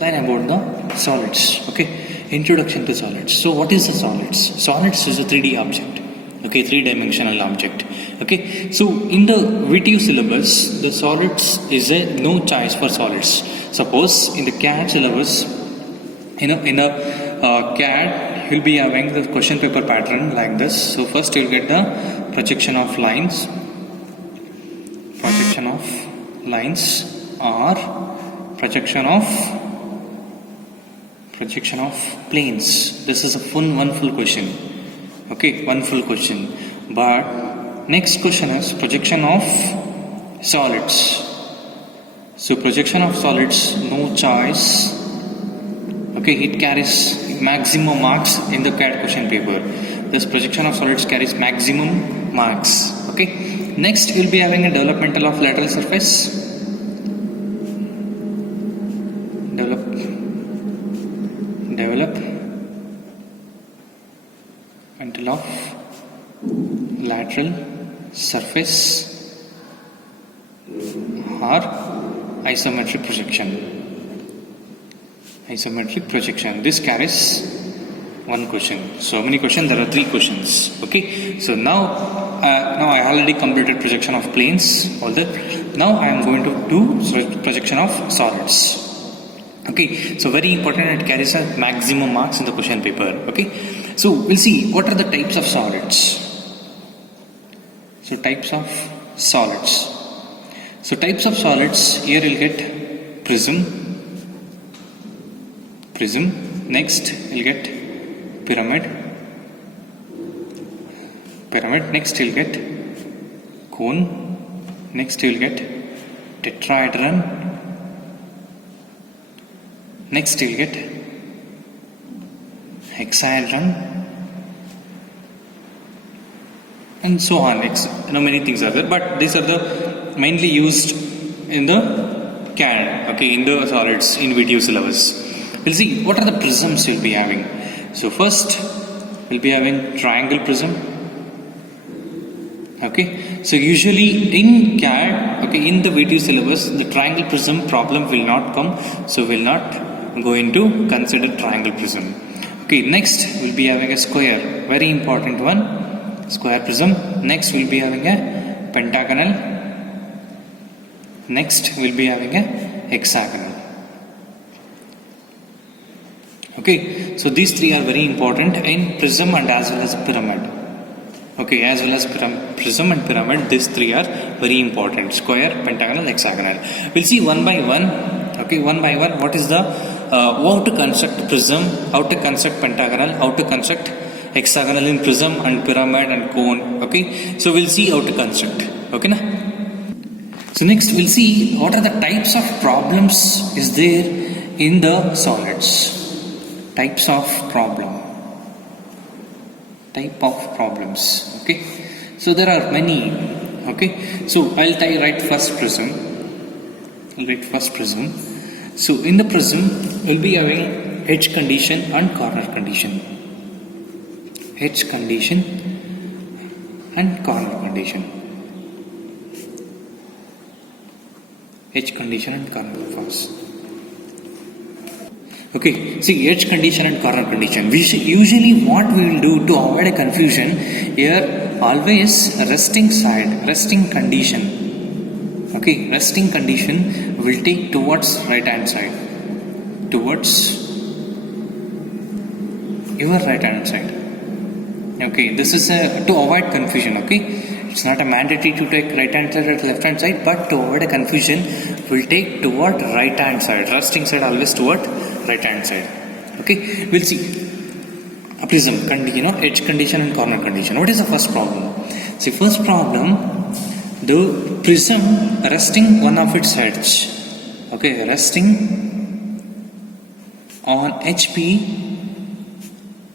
Learn about the solids. Okay, introduction to solids. So what is the solids? Solids is a 3D object. Okay, three-dimensional object. Okay, so in the VTU syllabus, the solids is a no choice for solids. Suppose in the CAED syllabus, in a CAED, you'll be having the question paper pattern like this. So first you'll get the projection of lines, or projection of planes. This is one full question. Okay, one full question. But next question is projection of solids. So projection of solids, no choice. Okay, it carries maximum marks in the CAED question paper. This projection of solids carries maximum marks. Okay. Next, we'll be having a developmental of lateral surface. Developmental of lateral surface or isometric projection. This carries one question. So many questions? There are 3 questions. Okay. So now I already completed projection of planes. All that. Now I am going to do projection of solids. Okay. So very important. It carries a maximum marks in the question paper. Okay. So we'll see what are the types of solids. So types of solids. So types of solids. Here you'll get prism. Next you'll get pyramid. Next you'll get cone. Next you'll get tetrahedron. Next you'll get hexahedron, and so on. Many things are there, but these are the mainly used in the CAED. Okay, in the solids in VTU syllabus. We'll see what are the prisms we'll be having. So first we'll be having triangle prism. Okay, so usually in CAED, okay, in the VTU syllabus, the triangle prism problem will not come, so we'll not going to consider triangle prism. Okay, next we'll be having a square, very important one, square prism. Next we'll be having a pentagonal. Next we'll be having a hexagonal. Okay, so these 3 are very important in prism and as well as pyramid. Okay, as well as prism and pyramid, these 3 are very important: square, pentagonal, hexagonal. We'll see one by one. Okay, one by one. What is the how to construct prism, how to construct pentagonal, how to construct hexagonal in prism and pyramid and cone. Okay, so we'll see how to construct. Okay, na? So next we'll see what are the types of problems is there in the solids. Types of problems. Okay, so there are many. Okay, so I'll write first prism. So in the prism we'll be having edge condition and corner condition. Edge condition and corner condition. Edge condition and corner first. Okay, see, edge condition and corner condition. Usually what we will do to avoid a confusion, here always resting condition. Okay, resting condition will take towards right hand side. Towards your right hand side. Okay, this is to avoid confusion. Okay, it's not a mandatory to take right hand side or left hand side, but to avoid a confusion, we'll take toward right hand side. Resting side always toward right hand side. Okay, we'll see a prism, edge condition and corner condition. What is the first problem? See, first problem, the prism resting one of its edge. Okay, resting on HP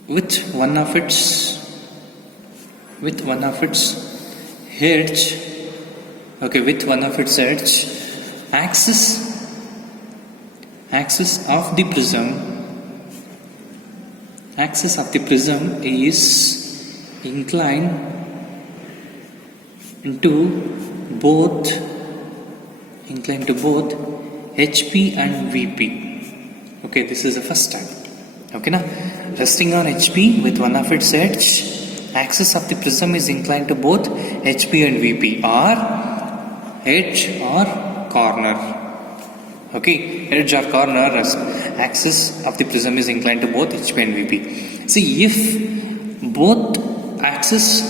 with one of its edge. Okay, with one of its edge, axis of the prism is inclined to both HP and VP. Okay, this is the first type. Okay, now resting on HP with one of its edge, axis of the prism is inclined to both HP and VP, or edge or corner. Okay, edge or corner, axis of the prism is inclined to both HP and VP. See, if both axis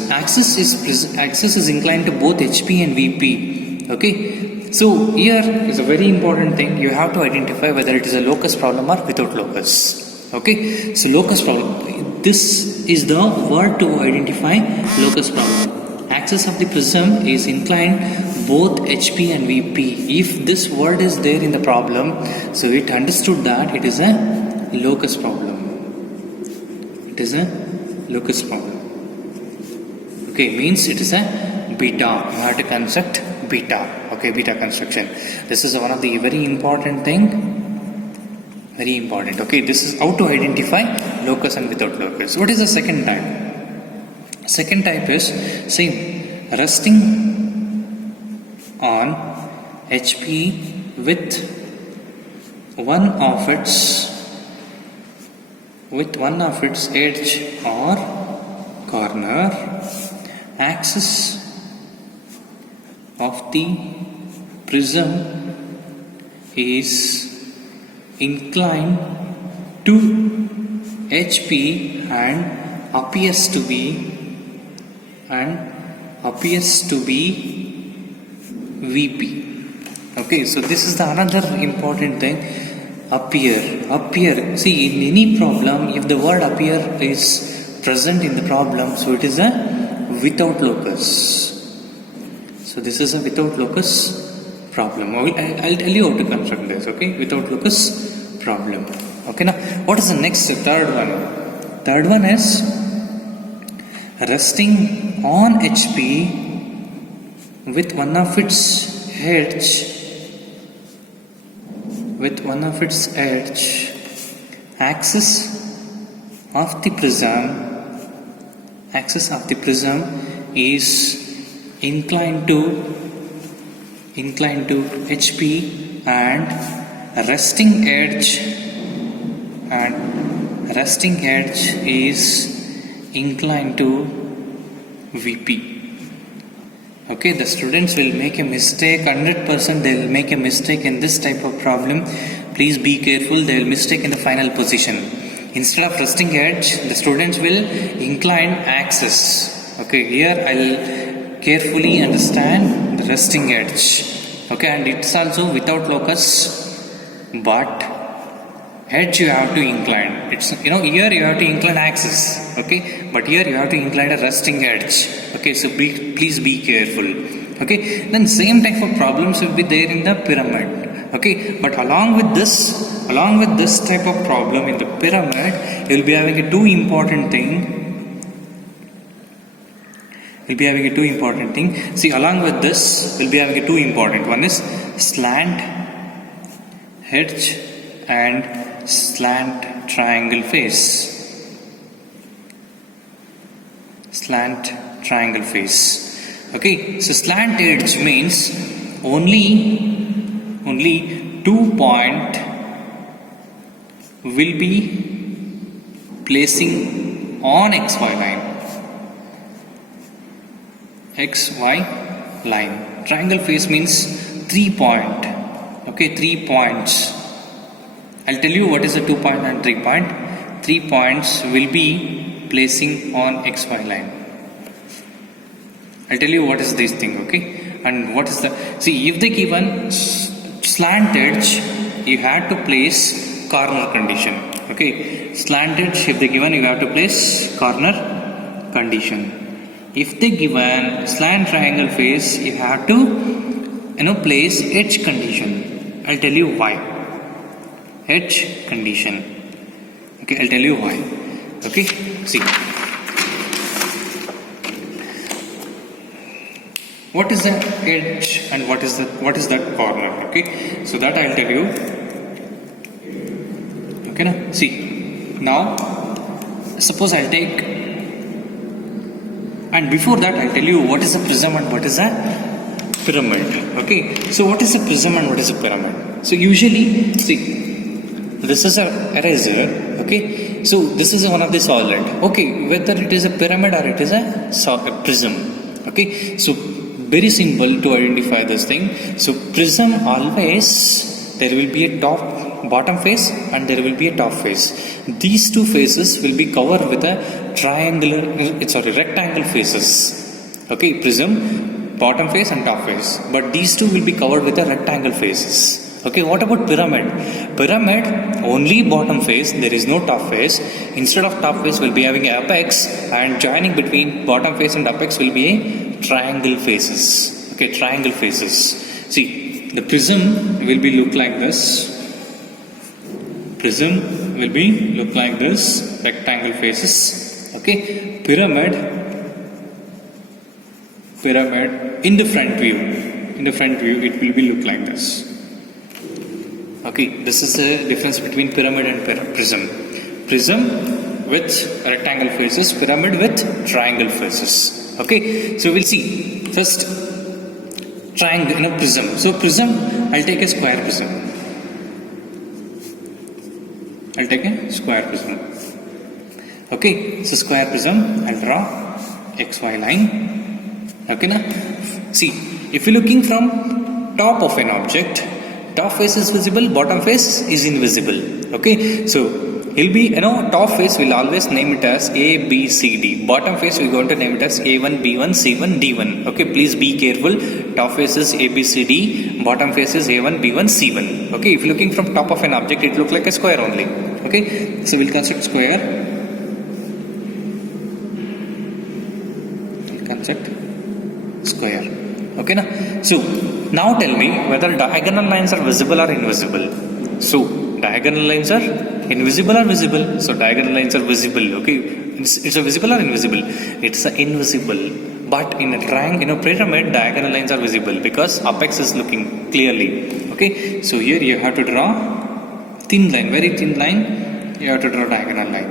is inclined to both HP and VP. Okay, so here is a very important thing. You have to identify whether it is a locus problem or without locus. Okay, so locus problem. This is the word to identify locus problem. Axis of the prism is inclined both HP and VP. If this word is there in the problem, so it understood that it is a locus problem. It is a locus problem. Okay, means it is a beta. You have to construct beta. Okay, beta construction. This is one of the very important thing. Very important. Okay, this is how to identify locus and without locus. What is the second type? Second type is same, resting on HP with one of its edge or corner, axis of the prism is inclined to HP and appears to be VP. Okay, so this is the another important thing. Appear. See, in any problem, if the word appear is present in the problem, so it is a without locus. So this is a without locus problem. I'll tell you how to construct this. Okay, without locus problem. Okay, now what is the next third one? Third one is resting on HP with one of its edge. Axis of the prism is inclined to HP and resting edge is inclined to VP. Okay, the students will make a mistake, 100% they will make a mistake in this type of problem. Please be careful, they will mistake in the final position. Instead of resting edge, the students will incline axis. Okay, here I will carefully understand the resting edge. Okay, and it's also without locus, but edge you have to incline. It's, here you have to incline axis. Okay, but here you have to incline a resting edge. Okay, so please be careful. Okay, then same type of problems will be there in the pyramid. Okay, but along with this type of problem in the pyramid, you will be having a two important thing. See, along with this, we'll be having a two important. One is slant edge and slant triangle face. Okay, so slant edge means only 2 point will be placing on XY line. Triangle face means 3 point. Okay, 3 points. I'll tell you what is the 2 point and 3 point. 3 points will be placing on XY line. I'll tell you what is this thing, okay? And what is the... See, if they given slant edge, you have to place corner condition. Okay, slant edge, if they given, you have to place corner condition. If they given slant triangle face, you have to place edge condition. I'll tell you why. Edge condition. Okay, I'll tell you why. Okay, see. What is the edge and what is the corner? Okay, so that I'll tell you. Okay, now see. Now, suppose I'll take, and before that I'll tell you what is a prism and what is a pyramid. Okay, so what is a prism and what is a pyramid? So usually, see, this is a eraser. Okay, so this is one of the solid. Okay, whether it is a pyramid or it is a prism. Okay, so very simple to identify this thing. So prism always there will be a bottom face and there will be a top face. These two faces will be covered with a rectangle faces. Okay, prism, bottom face and top face. But these two will be covered with a rectangle faces. Okay, what about pyramid? Pyramid, only bottom face, there is no top face. Instead of top face, we'll be having apex, and joining between bottom face and apex will be a triangle faces. Okay, triangle faces. See, the prism will be look like this. Prism will be look like this, rectangle faces. Okay, pyramid in the front view. In the front view, it will be look like this. Okay, this is the difference between pyramid and prism. Prism with rectangle faces, pyramid with triangle faces. Okay, so we'll see first triangle, prism. So prism, I'll take a square prism. I'll take a square prism. Okay, so square prism, I'll draw XY line. Okay, now see, if you're looking from top of an object, top face is visible, bottom face is invisible. Okay, so he'll be, top face will always name it as A, B, C, D. Bottom face we're going to name it as A1, B1, C1, D1. Okay, please be careful. Top face is A, B, C, D. Bottom face is A1, B1, C1. Okay, if you're looking from top of an object, it looks like a square only. Okay, so we'll construct square. We'll construct square. Okay, so now tell me whether diagonal lines are visible or invisible. So diagonal lines are invisible or visible? So diagonal lines are visible. Okay, it's a visible or invisible? It's a invisible. But in a triangle, pyramid, diagonal lines are visible because apex is looking clearly. Okay, so here you have to draw thin line, very thin line. You have to draw diagonal line.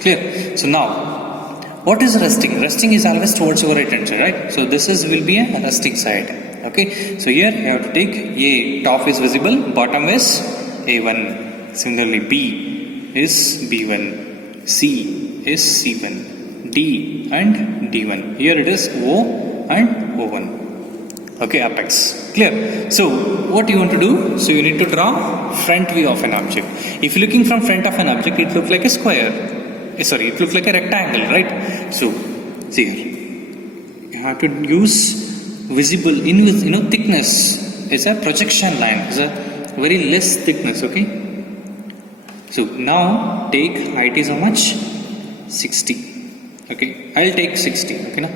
Clear? So now, what is resting? Resting is always towards your right hand side, right? So this will be a resting side. Okay, so here you have to take A, top is visible, bottom is A1. Similarly, B is B1, C is C1, D and D1. Here it is O and O1. Okay, apex. Clear? So what you want to do? So you need to draw front view of an object. If you're looking from front of an object, it looks like a square. It looks like a rectangle, right? So, see here, you have to use visible, thickness. It's a projection line. It's a very less thickness, okay? So, now take height is how much? 60. Okay, I'll take 60, okay now?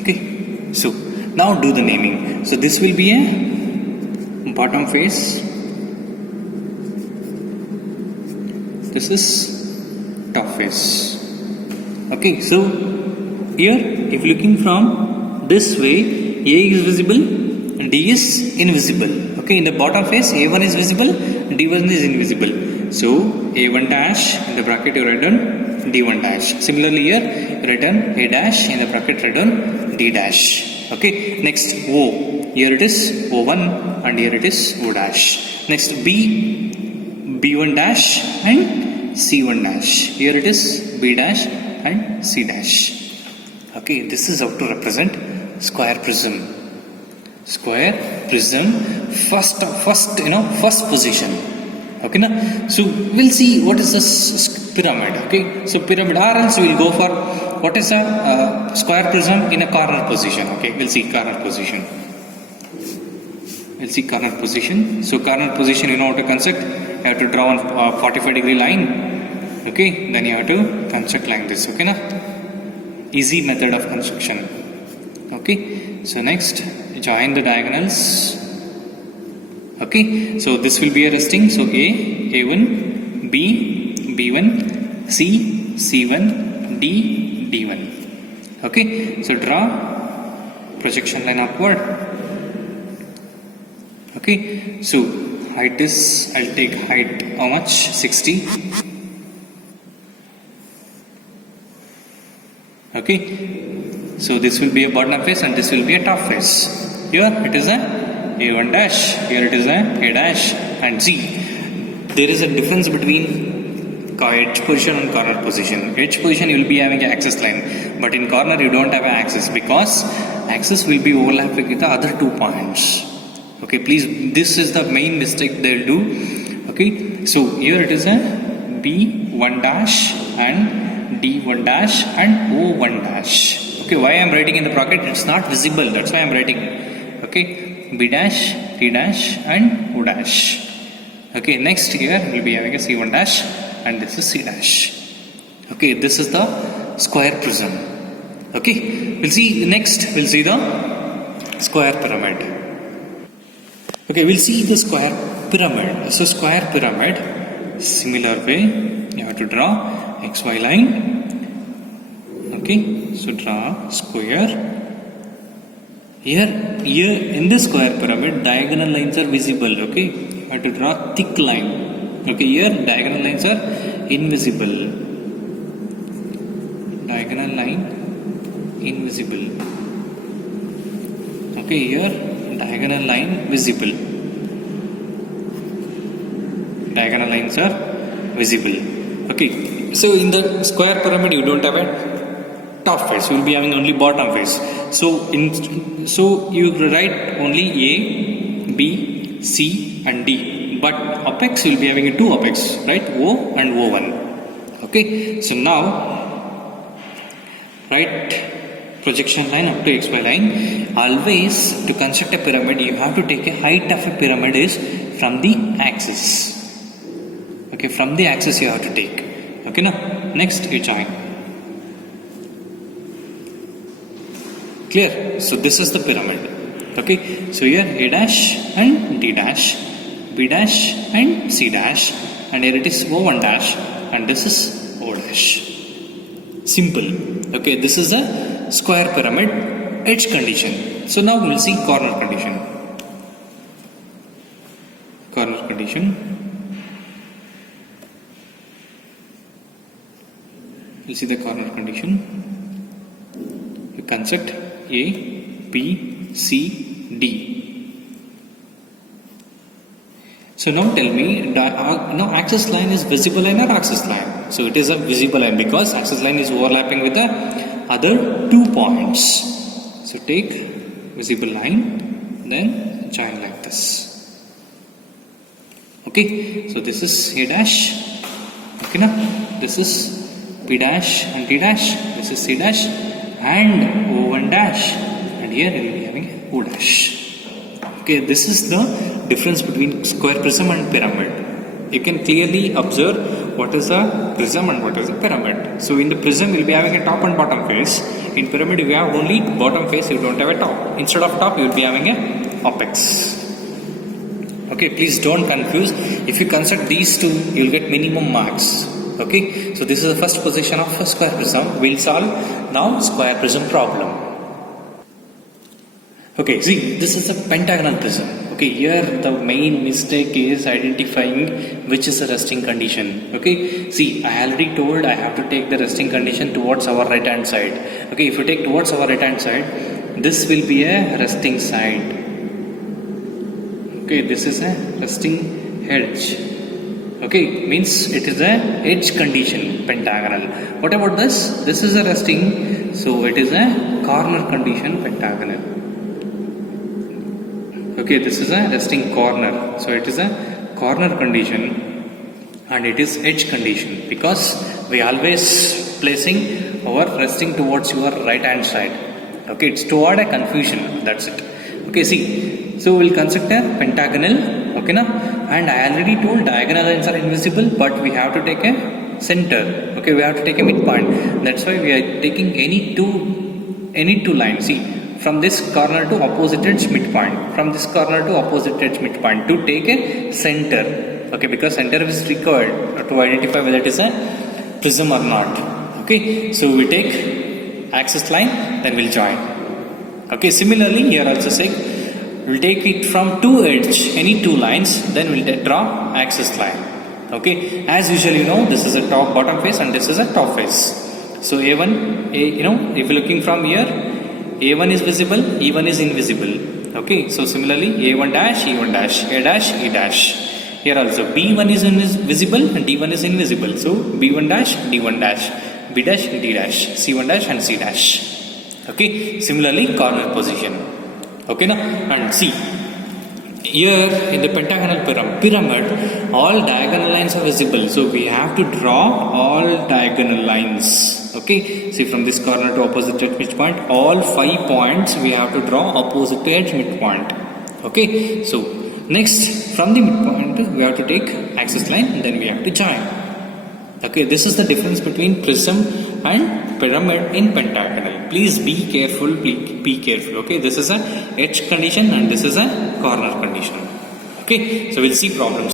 Okay, so now do the naming. So this will be a bottom face. This is top face. Okay, so here if looking from this way, A is visible and D is invisible. Okay, in the bottom face, A1 is visible, D1 is invisible. So A1 dash in the bracket you write down D1 dash. Similarly here, written A dash in the bracket write down D dash. Okay, next O, here it is O1 and here it is O dash. Next B, B1 dash and C1 dash. Here it is B dash and C dash. Okay, this is how to represent square prism. Square prism, first position. Okay, na? So we'll see what is this pyramid. Okay, so pyramid, or else we'll go for what is a square prism in a corner position. Okay, we'll see corner position. We'll see corner position. So corner position, you know how to construct. You have to draw a 45-degree line. Okay, then you have to construct like this. Okay, na? Easy method of construction. Okay, so next join the diagonals. Okay, so this will be a resting. So A, A1, B, B1, C, C1, D, D1. Okay, so draw projection line upward. Okay, so height is, I'll take height how much? 60. Okay, so this will be a bottom face and this will be a top face. Here it is a A1 dash, here it is a dash, and see, there is a difference between edge position and corner position. Edge position you will be having an axis line, but in corner you don't have an axis because axis will be overlapping with the other 2 points. Okay, please, this is the main mistake they will do. Okay, so here it is a B1 dash and D1 dash and O1 dash. Okay, why I am writing in the bracket? It's not visible, that's why I am writing. Okay, B dash, T dash and O dash. Okay, next here we will be having a C1 dash and this is C dash. Okay, this is the square prism. Okay, we'll see next, we'll see the square pyramid. Okay, we'll see the square pyramid. So square pyramid, similar way, you have to draw XY line. Okay, so draw square. Here in this square pyramid, diagonal lines are visible. Okay, you have to draw thick line. Okay, here diagonal lines are invisible. Diagonal line invisible. Okay, here diagonal line visible. Diagonal lines are visible. Okay, so in the square pyramid you don't have a top face, you will be having only bottom face. So you write only A, B, C and D, but apex you will be having a 2 apex, right? O and O1. Okay, so now write projection line up to XY line. Always to construct a pyramid you have to take a height of a pyramid is from the axis. Okay, from the axis you have to take. Okay, now next you join. Clear? So this is the pyramid. Okay, so here A dash and D dash, B dash and C dash, and here it is O1 dash and this is O dash. Simple. Okay, this is a square pyramid edge condition. So now we will see corner condition. Corner condition. We'll see the corner condition. You construct A, B, C, D. So now tell me, now axis line is visible line or axis line? So it is a visible line because axis line is overlapping with the other 2 points. So take visible line, then join like this. Okay, so this is A dash. Okay, now this is B dash and D dash. This is C dash and O1 dash, and here we will be having O dash. Okay, this is the difference between square prism and pyramid. You can clearly observe what is a prism and what is a pyramid. So in the prism you will be having a top and bottom face. In pyramid you have only bottom face, you don't have a top. Instead of top you will be having a apex. Okay, please don't confuse. If you construct these two you will get minimum marks. Okay, so this is the first position of a square prism. We'll solve now square prism problem. Okay, see, this is a pentagonal prism. Okay, here the main mistake is identifying which is the resting condition. Okay, see, I already told I have to take the resting condition towards our right hand side. Okay, if you take towards our right hand side, this will be a resting side. Okay, this is a resting edge. Okay, means it is a edge condition, pentagonal. What about this? This is a resting, so it is a corner condition, pentagonal. Okay, this is a resting corner, so it is a corner condition and it is edge condition because we always placing our resting towards your right hand side. Okay, it's toward a confusion, that's it. Okay, see, so we'll construct a pentagonal. Okay, now, and I already told diagonal lines are invisible, but we have to take a center. Okay, we have to take a midpoint. That's why we are taking any two lines. See, from this corner to opposite edge midpoint, from this corner to opposite edge midpoint to take a center. Okay, because center is required to identify whether it is a prism or not. Okay, so we take axis line, then we'll join. Okay, similarly here also say we'll take it from two edge, any two lines, then we'll draw axis line. Okay, as usual, you know, this is a top bottom face and this is a top face. So A1, if you're looking from here, A1 is visible, E1 is invisible. Okay, so similarly A1 dash, E1 dash, A dash, E dash. Here also B1 is visible and D1 is invisible. So B1 dash, D1 dash, B dash, D dash, C1 dash and C dash. Okay, similarly corner position. Okay, now and see. Here in the pentagonal pyramid, all diagonal lines are visible. So we have to draw all diagonal lines. Okay, see from this corner to opposite edge midpoint, all 5 points we have to draw opposite to edge midpoint. Okay, so next from the midpoint we have to take axis line and then we have to join. Okay, this is the difference between prism and pyramid in pentagonal. Please be careful, be careful. Okay, this is a edge condition and this is a corner condition. Okay, so we'll see problems.